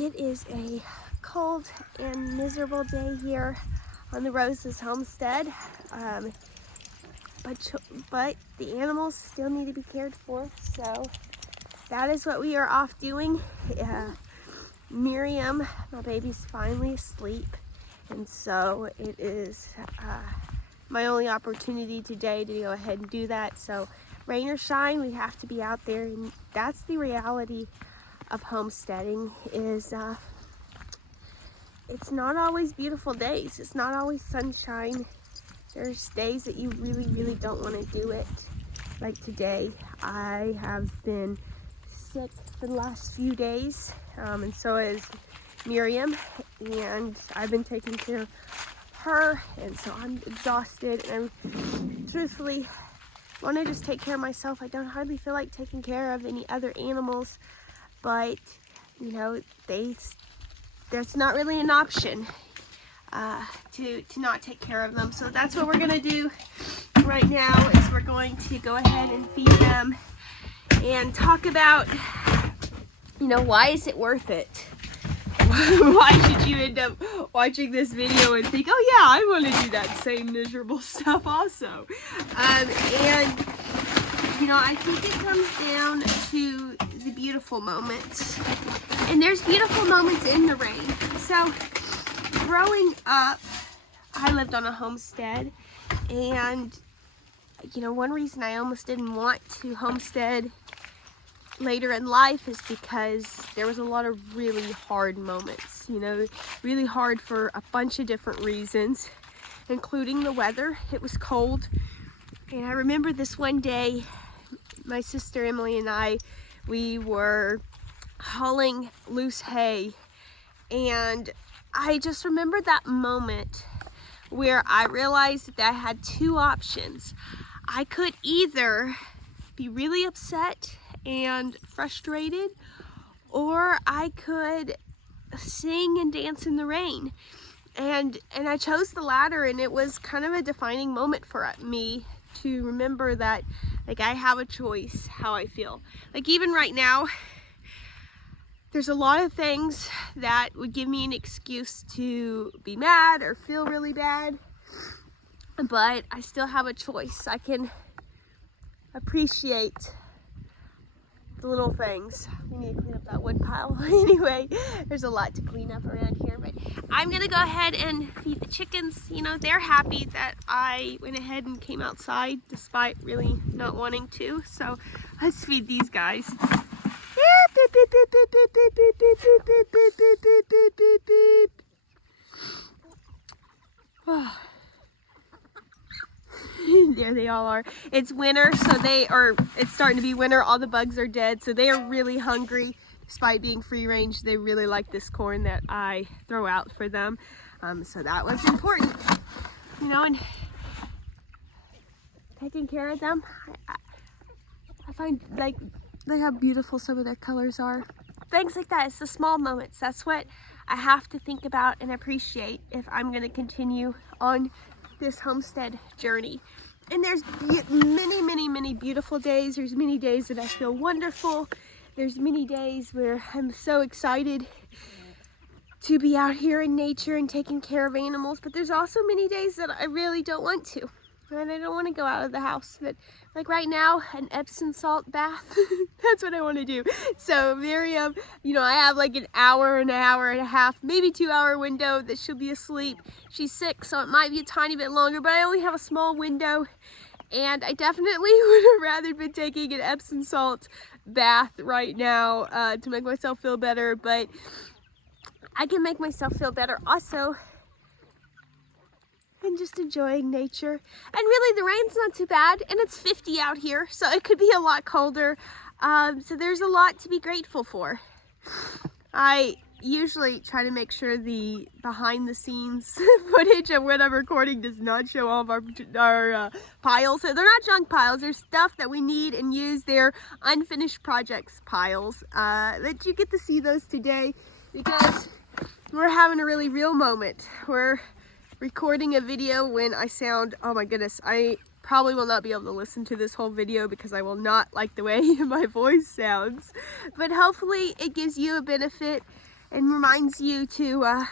It is a cold and miserable day here on the Roses homestead, but the animals still need to be cared for, so that is what we are off doing. Miriam, my baby's finally asleep, and so it is my only opportunity today to go ahead and do that. So rain or shine, we have to be out there, and that's the reality of homesteading. Is it's not always beautiful days. It's not always sunshine. There's days that you really don't want to do it. Like today, I have been sick for the last few days, and so is Miriam, and I've been taking care of her, and so I'm exhausted, and I'm truthfully want to just take care of myself. I don't hardly feel like taking care of any other animals, but you know, there's not really an option to not take care of them. So that's what we're gonna do right now, is we're going to go ahead and feed them and talk about, you know, why is it worth it? Why should you end up watching this video and think, oh yeah, I want to do that same miserable stuff also? And you know, I think it comes down to the beautiful moments, and there's beautiful moments in the rain. So growing up, I lived on a homestead, and you know, one reason I almost didn't want to homestead later in life is because there was a lot of really hard moments, you know, really hard for a bunch of different reasons, including the weather. It was cold, and I remember this one day, my sister Emily and I, we were hauling loose hay, and I just remember that moment where I realized that I had two options. I could either be really upset and frustrated, or I could sing and dance in the rain, and I chose the latter, and it was kind of a defining moment for me to remember that, like, I have a choice how I feel. Like, even right now, there's a lot of things that would give me an excuse to be mad or feel really bad, but I still have a choice. I can appreciate the little things. We need to clean up that wood pile. Anyway, there's a lot to clean up around here, but I'm gonna go ahead and feed the chickens. You know, they're happy that I went ahead and came outside despite really not wanting to. So let's feed these guys. There they all are. It's winter, so it's starting to be winter. All the bugs are dead, so they are really hungry. Despite being free range, they really like this corn that I throw out for them. So that was important, you know, and taking care of them. I find, like how beautiful some of their colors are. Things like that. It's the small moments. That's what I have to think about and appreciate if I'm going to continue on this homestead journey. And there's many beautiful days. There's many days that I feel wonderful. There's many days where I'm so excited to be out here in nature and taking care of animals, but there's also many days that I really don't want to, and I don't want to go out of the house. But like right now, an Epsom salt bath, that's what I want to do. So Miriam, you know, I have like an hour and a half, maybe 2 hour window that she'll be asleep. She's sick, so it might be a tiny bit longer, but I only have a small window, and I definitely would have rather been taking an Epsom salt bath right now to make myself feel better. But I can make myself feel better also and just enjoying nature. And really, the rain's not too bad, and it's 50 out here, so it could be a lot colder. So there's a lot to be grateful for. I usually try to make sure the behind the scenes footage of what I'm recording does not show all of our piles. So they're not junk piles, they're stuff that we need and use. They're unfinished projects piles, that you get to see those today because we're having a really real moment. We're recording a video when I sound, oh my goodness, I probably will not be able to listen to this whole video because I will not like the way my voice sounds, but hopefully it gives you a benefit and reminds you to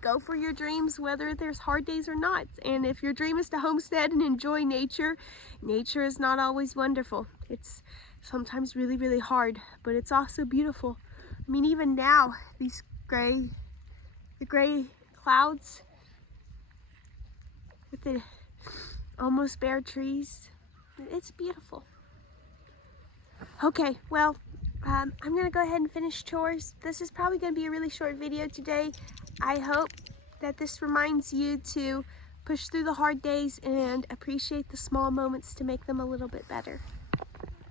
go for your dreams, whether there's hard days or not. And if your dream is to homestead and enjoy nature, nature is not always wonderful. It's sometimes really, really hard, but it's also beautiful. I mean, even now, the gray clouds with the almost bare trees, it's beautiful. Okay, well, I'm gonna go ahead and finish chores. This is probably gonna be a really short video today. I hope that this reminds you to push through the hard days and appreciate the small moments to make them a little bit better.